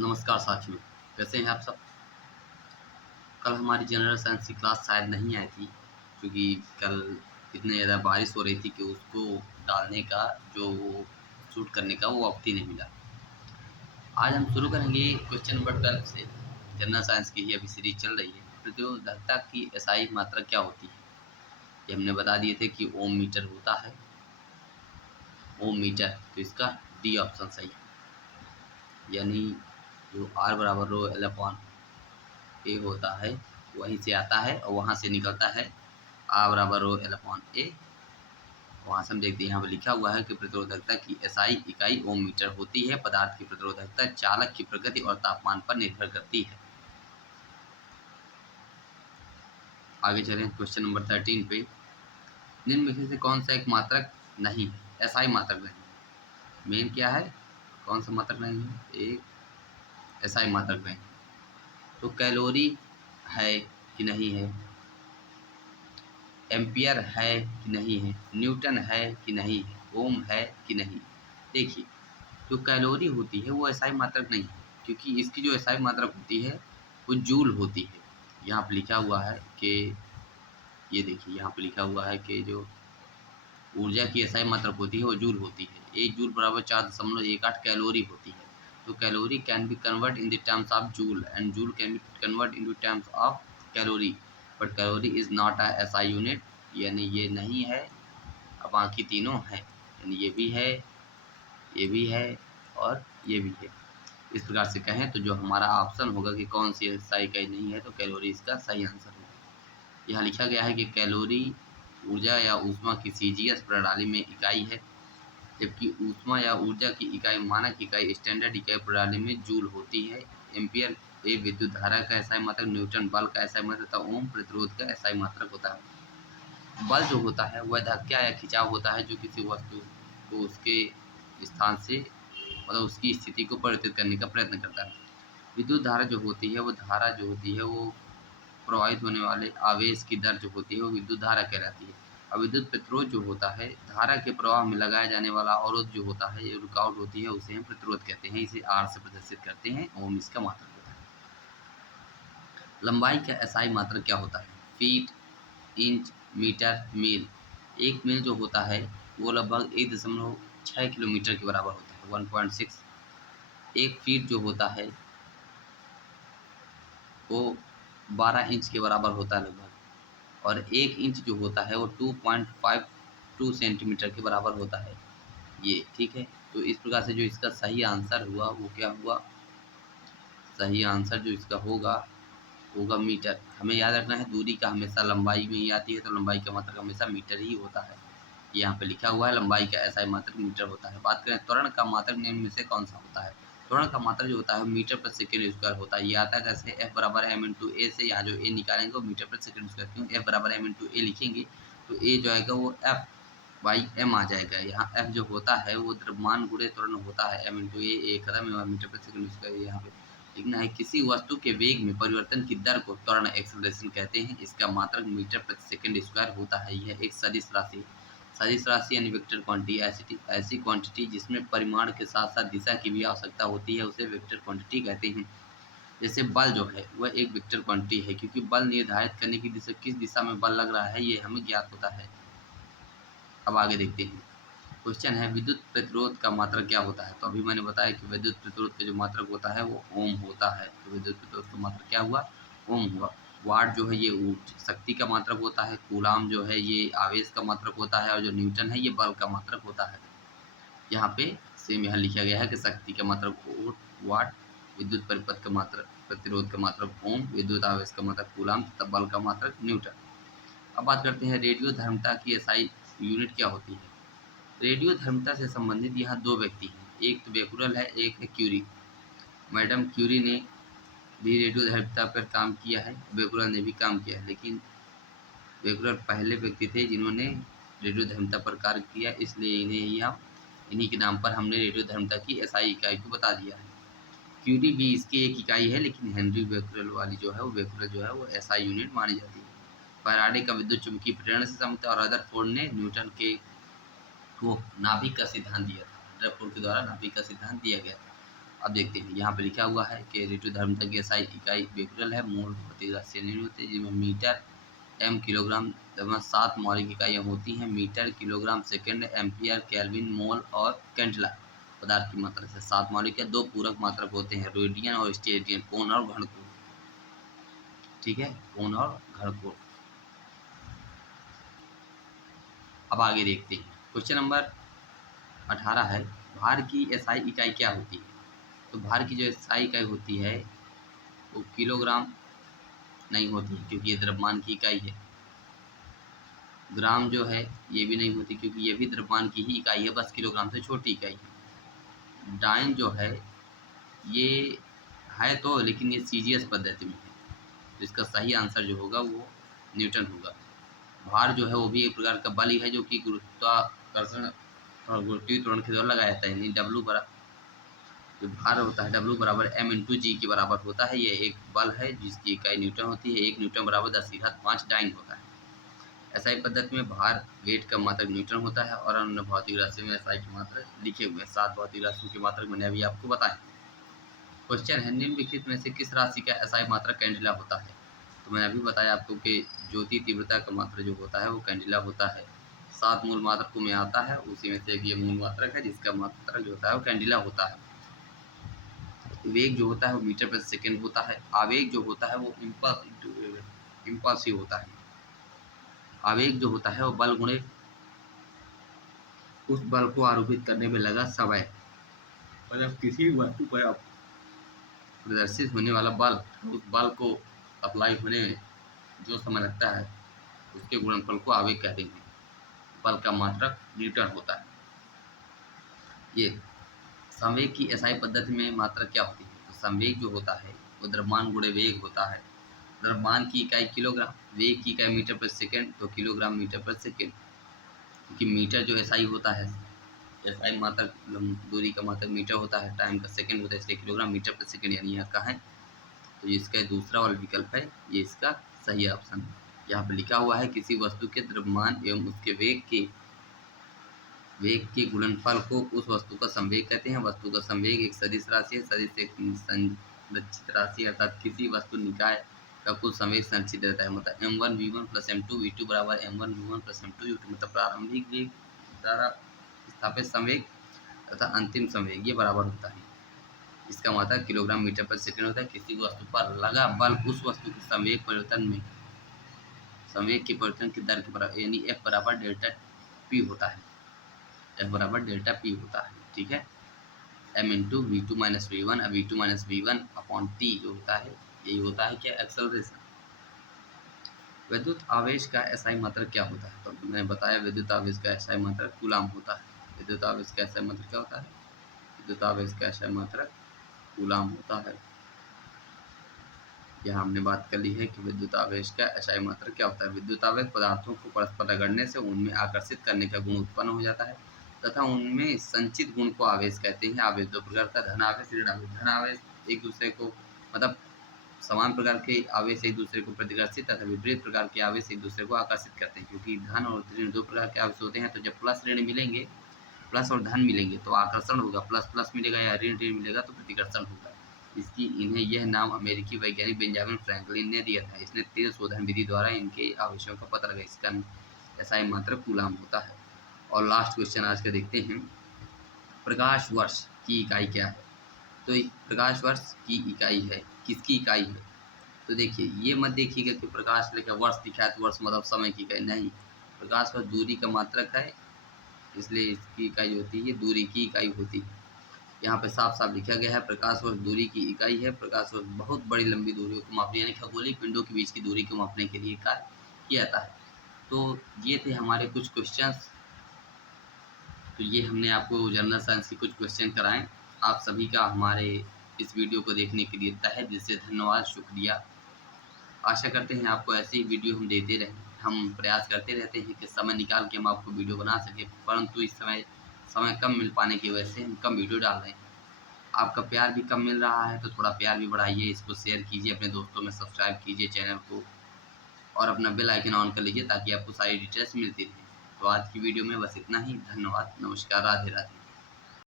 नमस्कार साथियों, कैसे हैं आप सब? कल हमारी जनरल साइंस की क्लास शायद नहीं आई थी, क्योंकि कल इतनी ज़्यादा बारिश हो रही थी कि उसको डालने का जो शूट करने का वो वक़्त ही नहीं मिला। आज हम शुरू करेंगे क्वेश्चन नंबर 12 से। जनरल साइंस की ही अभी सीरीज़ चल रही है। प्रतिरोधकता की एसआई मात्रा क्या होती है? ये हमने बता दिए थे कि ओम मीटर होता है। ओम मीटर, तो इसका डी ऑप्शन सही है। यानी जो R बराबर रो L अपॉन ए होता है, वहीं से आता है और वहाँ से निकलता है R बराबर रो L अपॉन ए। वहाँ से हम देखते हैं यहाँ पर लिखा हुआ है कि प्रतिरोधकता की एसआई इकाई ओम मीटर होती है। पदार्थ की प्रतिरोधकता चालक की प्रकृति और तापमान पर निर्भर करती है। आगे चलें क्वेश्चन नंबर 13 पे। निम्न में से कौन सा एक मात्रक नहीं है? एसआई मात्रक नहीं है। मेन क्या है? कौन सा मात्रक नहीं है? एक एसआई मात्रक नहीं है। तो कैलोरी है कि नहीं है? एम्पियर है कि नहीं है? न्यूटन है कि नहीं है? ओम है कि नहीं? देखिए, जो कैलोरी होती है वो एसआई मात्रक नहीं है, क्योंकि इसकी जो एसआई मात्रक होती है वो जूल होती है। यहाँ पे लिखा हुआ है कि ये देखिए, यहाँ पे लिखा हुआ है कि जो ऊर्जा की एसआई मात्रक होती है वो जूल होती है। 1 जूल बराबर 4.18 कैलोरी होती है। तो calorie can be convert in the terms of joule and joule can be convert in terms of calorie, but calorie is not a SI unit. यानी ये नहीं है। अब बाकी तीनों हैं, यानी ये भी है, ये भी है और ये भी है। इस प्रकार से कहें तो जो हमारा ऑप्शन होगा कि कौन सी एसआई इकाई नहीं है, तो कैलोरी इसका सही आंसर होगा। यहाँ लिखा गया है कि कैलोरी ऊर्जा या ऊष्मा की सीजीएस प्रणाली में इकाई है, जबकि ऊष्मा या ऊर्जा की इकाई मानक इकाई स्टैंडर्ड इकाई प्रणाली में जूल होती है। एम्पियर ए विद्युत धारा का एसआई मात्रक, न्यूटन बल का एसआई मात्रक तथा ओम प्रतिरोध का एसआई मात्रक होता है। बल जो होता है वह धक्का या खिंचाव होता है जो किसी वस्तु को उसके स्थान से मतलब उसकी स्थिति को परिवर्तित करने का प्रयत्न करता है। विद्युत धारा जो होती है वो धारा जो होती है वो प्रवाहित होने वाले आवेश की दर जो होती है वो विद्युत धारा कहलाती है। और विद्युत प्रतिरोध जो होता है धारा के प्रवाह में लगाया जाने वाला अवरोध जो होता है, ये रुकावट होती है, उसे हम प्रतिरोध कहते हैं। इसे आर से प्रदर्शित करते हैं। ओम इसका मात्रक होता है। लंबाई का एसआई मात्रक क्या होता है? फीट, इंच, मीटर, मील। एक मील जो होता है वो लगभग 1.6 किलोमीटर के बराबर होता है, 1.6। एक फीट जो होता है वो 12 इंच के बराबर होता है लगभग, और 1 इंच जो होता है वो 2.52 सेंटीमीटर के बराबर होता है। ये ठीक है। तो इस प्रकार से जो इसका सही आंसर हुआ वो क्या हुआ? सही आंसर जो इसका होगा मीटर। हमें याद रखना है दूरी का हमेशा लंबाई में ही आती है, तो लंबाई का मात्रक हमेशा मीटर ही होता है। यहाँ पे लिखा हुआ है लंबाई का एसआई मात्रक मीटर होता है। बात करें त्वरण का मात्रक निम्न में से कौन सा होता है? त्वरण का मात्रक जो होता है मीटर पर सेकंड स्क्वायर होता है। ये आता है कैसे? एफ बराबर एम इंटू ए से यहाँ जो ए निकालेंगे वो मीटर पर सेकंड स्क्वायर, क्यों एफ बराबर एम इंटू ए लिखेंगे तो ए जो आएगा वो एफ बाई एम आ जाएगा। यहाँ एफ जो होता है वो द्रव्यमान गुणे त्वरण होता है। एम इंटू ए कदम है, मीटर पर सेकंड स्क्वायर यहाँ पे लिखना है। किसी वस्तु के वेग में परिवर्तन की दर को त्वरण एक्सेलरेशन कहते हैं। इसका मात्रक मीटर प्रति सेकंड स्क्वायर होता है। यह एक सदिश राशि, सदिश राशि यानी वेक्टर क्वांटिटी। ऐसी क्वांटिटी जिसमें परिमाण के साथ साथ दिशा की भी आवश्यकता होती है उसे वेक्टर क्वांटिटी कहते हैं। जैसे बल जो है वह एक वेक्टर क्वांटिटी है, क्योंकि बल निर्धारित करने की दिशा, किस दिशा में बल लग रहा है ये हमें ज्ञात होता है। अब आगे देखते हैं। क्वेश्चन है विद्युत प्रतिरोध का मात्रक क्या होता है? तो अभी मैंने बताया कि विद्युत प्रतिरोध का जो मात्रक होता है वो ओम होता है। तो विद्युत प्रतिरोध का मात्रक क्या हुआ? ओम हुआ। वाट जो है ये शक्ति का मात्रक होता है। कूलाम जो है ये आवेश का मात्रक होता है, और जो न्यूटन है ये बल का मात्रक होता है। यहाँ पे सेम यहाँ लिखा गया है कि शक्ति का मात्रक वाट, विद्युत परिपथ का मात्रक प्रतिरोध का मात्रक ओम, विद्युत आवेश का मात्रक कूलाम तथा बल का मात्रक न्यूटन। अब बात करते हैं रेडियो धर्मता की एसआई यूनिट क्या होती है? रेडियो धर्मिता से संबंधित यहाँ दो व्यक्ति हैं, एक तो बेकुरल है, एक है क्यूरी। मैडम क्यूरी ने भी रेडियो धर्मिता पर काम किया है, बेकुरल ने भी काम किया है, लेकिन बेकुरल पहले व्यक्ति थे जिन्होंने रेडियो धर्मिता पर कार्य किया, इसलिए इन्हीं के नाम पर हमने रेडियो धर्मिता की एसआई इकाई को बता दिया है। क्यूरी भी इसकी एक इकाई है, लेकिन हेनरी बेकुरल वाली जो है वो बेकुरल जो है वो एसआई यूनिट मानी जाती है। फैराडे का विद्युत चुंबकीय प्रेरण से सहमत है, और रदरफोर्ड ने न्यूटन के को नाभिक का सिद्धांत दिया था। रदरफोर्ड के द्वारा नाभिक का सिद्धांत दिया गया था। अब देखते हैं, यहाँ पे लिखा हुआ है कि ऋतु धर्म तक एसआई इकाई बेकुरल है, मूल भौतिक राशि नहीं होते, जिनमें मीटर, एम, किलोग्राम तथा 7 मौलिक इकाइयाँ होती हैं, metre, kilogram, second, ampere, kelvin, mole और कैंडला। पदार्थ की मात्रा से 7 मौलिक या 2 पूरक मात्रक होते हैं, रेडियन और स्टेडियन, कोण और घनकोण। ठीक है, कोण और घनकोण। अब आगे देखते हैं, क्वेश्चन नंबर 18 है, भार की एसआई इकाई क्या होती है? तो भार की जो एसआई इकाई होती है वो किलोग्राम नहीं होती, क्योंकि ये द्रव्यमान की इकाई है। ग्राम जो है ये भी नहीं होती, क्योंकि ये भी द्रव्यमान की ही इकाई है, बस किलोग्राम से छोटी इकाई है। डाइन जो है ये है तो, लेकिन ये सीजीएस पद्धति में है, तो इसका सही आंसर जो होगा वो न्यूटन होगा। भार जो है वो भी एक प्रकार का बल ही है, जो कि गुरुत्वाकर्षण और गुरुत्वीय त्वरण के द्वारा लगाया जाता है। यानी डब्लू बराबर, जो भार होता है डब्लू बराबर एम इंटू जी के बराबर होता है। ये एक बल है जिसकी इकाई न्यूटन होती है। 1 न्यूटन बराबर 10⁵5 डाइन होता है। एसआई पद्धति में भार, वेट का मात्रक न्यूटन होता है, और अन्य भौतिक राशि में एसआई की मात्रक लिखे हुए 7 भौतिक राशियों की मात्रक मैंने अभी आपको बताया। क्वेश्चन है, निम्नलिखित में से किस राशि का एसआई मात्रक कैंडिला होता है? तो मैंने अभी बताया आपको कि ज्योति तीव्रता का मात्रक जो होता है वो कैंडिला होता है। 7 मूल मात्रकों में आता है, उसी में से एक ये मूल मात्रक है जिसका मात्रक जो होता है वो कैंडिला होता है। वेग जो होता है वो मीटर प्रति सेकंड होता है। आवेग जो होता है वो इम्पल्सिव होता है। आवेग जो होता है वो बल गुणे उस बल को आरोपित करने में लगा समय, मतलब किसी वस्तु पर प्रदर्शित होने वाला बल, उस बल को अप्लाई होने में जो समय लगता है उसके गुणनफल को आवेग कहते हैं। बल का मात्रक न्यूटन होता है। ये संवेग की एसआई पद्धति में मात्रक क्या होती है? तो संवेग जो होता है वो द्रव्यमान गुणे वेग होता है। द्रव्यमान की इकाई किलोग्राम, वेग की इकाई मीटर प्रति सेकंड, तो किलोग्राम मीटर प्रति सेकंड। क्योंकि मीटर जो एसआई होता है, एसआई मात्रक दूरी का मात्रक मीटर होता है, टाइम का सेकंड होता है, इसलिए किलोग्राम मीटर प्रति सेकंड यानी यहाँ का है। तो इसका दूसरा वाला विकल्प है, ये इसका सही ऑप्शन है। यहाँ पर लिखा हुआ है, किसी वस्तु के द्रव्यमान एवं उसके वेग के गुणनफल को उस वस्तु का संवेग कहते हैं। वस्तु का संवेग एक सदिश राशि है। सदिश एक संरक्षित राशि, अर्थात किसी वस्तु निकाय का कुल संवेग संरक्षित रहता है। मतलब m1 v1 plus m2 v2 बराबर m1 v1 plus m2 v2, मतलब प्रारंभिक वेग द्वारा स्थापित संवेग तथा अंतिम संवेग ये बराबर होता है। इसका मात्रक किलोग्राम मीटर पर सेकंड होता है। किसी वस्तु पर लगा बल उस वस्तु के संवेग परिवर्तन में, संवेग के परिवर्तन की दर के बराबर, यानी F बराबर डेल्टा P होता है। F बराबर डेल्टा P होता है। ठीक है, m into V two minus V one, V two minus V one upon T जो होता है यही होता है क्या, एक्सेलरेशन। विद्युत आवेश का एसआई मात्रक क्या होता है? तो मैंने बताया विद्युत आवेश का एसआई मात्रक कूलाम होता है। विद्युत आवेश का एसआई मात्रक क्या होता है? विद्युत आवेश का एसआई मात्रक कूलाम होता है। यहाँ हमने बात कर ली है कि विद्युत आवेश का एसआई मात्रक क्या होता है। विद्युत आवेश पदार्थों को परस्पर रगड़ने से उनमें आकर्षित करने का गुण उत्पन्न हो जाता है तथा उनमें संचित गुण को आवेश कहते हैं। आवेश दो प्रकार का, धन आवेश, ऋण आवेश। धन आवेश एक दूसरे को, मतलब समान प्रकार के आवेश एक दूसरे को प्रतिकर्षित तथा विपरीत प्रकार के आवेश एक दूसरे को आकर्षित करते हैं। क्योंकि धन और ऋण दो प्रकार के आवेश होते हैं, तो जब प्लस ऋण मिलेंगे, प्लस और धन मिलेंगे तो आकर्षण होगा, प्लस प्लस मिलेगा या ऋण ऋण मिलेगा तो प्रतिकर्षण होगा। इन्हें यह नाम अमेरिकी वैज्ञानिक बेंजामिन फ्रैंकलिन ने दिया था। इसने तेल शोधन विधि द्वारा इनके आवेशों का पता लगाया। इसका एसआई मात्रक कूलाम होता है। और लास्ट क्वेश्चन आज का देखते हैं, प्रकाश वर्ष की इकाई क्या है? तो प्रकाश वर्ष की इकाई है, किसकी इकाई है? तो देखिए, ये मत देखिएगा कि प्रकाश लेकर वर्ष दिखा है तो वर्ष मतलब समय की इकाई नहीं। प्रकाश वर्ष दूरी का मात्रक है, इसलिए इसकी इकाई होती है, दूरी की इकाई होती है। यहाँ पे साफ साफ लिखा गया है, प्रकाश वर्ष दूरी की इकाई है। प्रकाश वर्ष बहुत बड़ी लंबी दूरियों को मापने, यानी खगोलीय पिंडों के बीच की दूरी को मापने के लिए कार्य किया जाता है। तो ये थे हमारे कुछ क्वेश्चंस। तो ये हमने आपको जनरल साइंस के कुछ क्वेश्चन कराएं। आप सभी का हमारे इस वीडियो को देखने के लिए तहे दिल से धन्यवाद, शुक्रिया। आशा करते हैं आपको ऐसे ही वीडियो हम देते रहें। हम प्रयास करते रहते हैं कि समय निकाल के हम आपको वीडियो बना सकें, परंतु इस समय कम मिल पाने की वजह से हम कम वीडियो डाल रहे हैं। आपका प्यार भी कम मिल रहा है तो थोड़ा प्यार भी बढ़ाइए, इसको शेयर कीजिए, अपने दोस्तों में सब्सक्राइब कीजिए चैनल को और अपना बेल आइकन ऑन कर लीजिए ताकि आपको सारी डिटेल्स मिलती रहे। तो आज की वीडियो में बस इतना ही। धन्यवाद, नमस्कार, राधे राधे।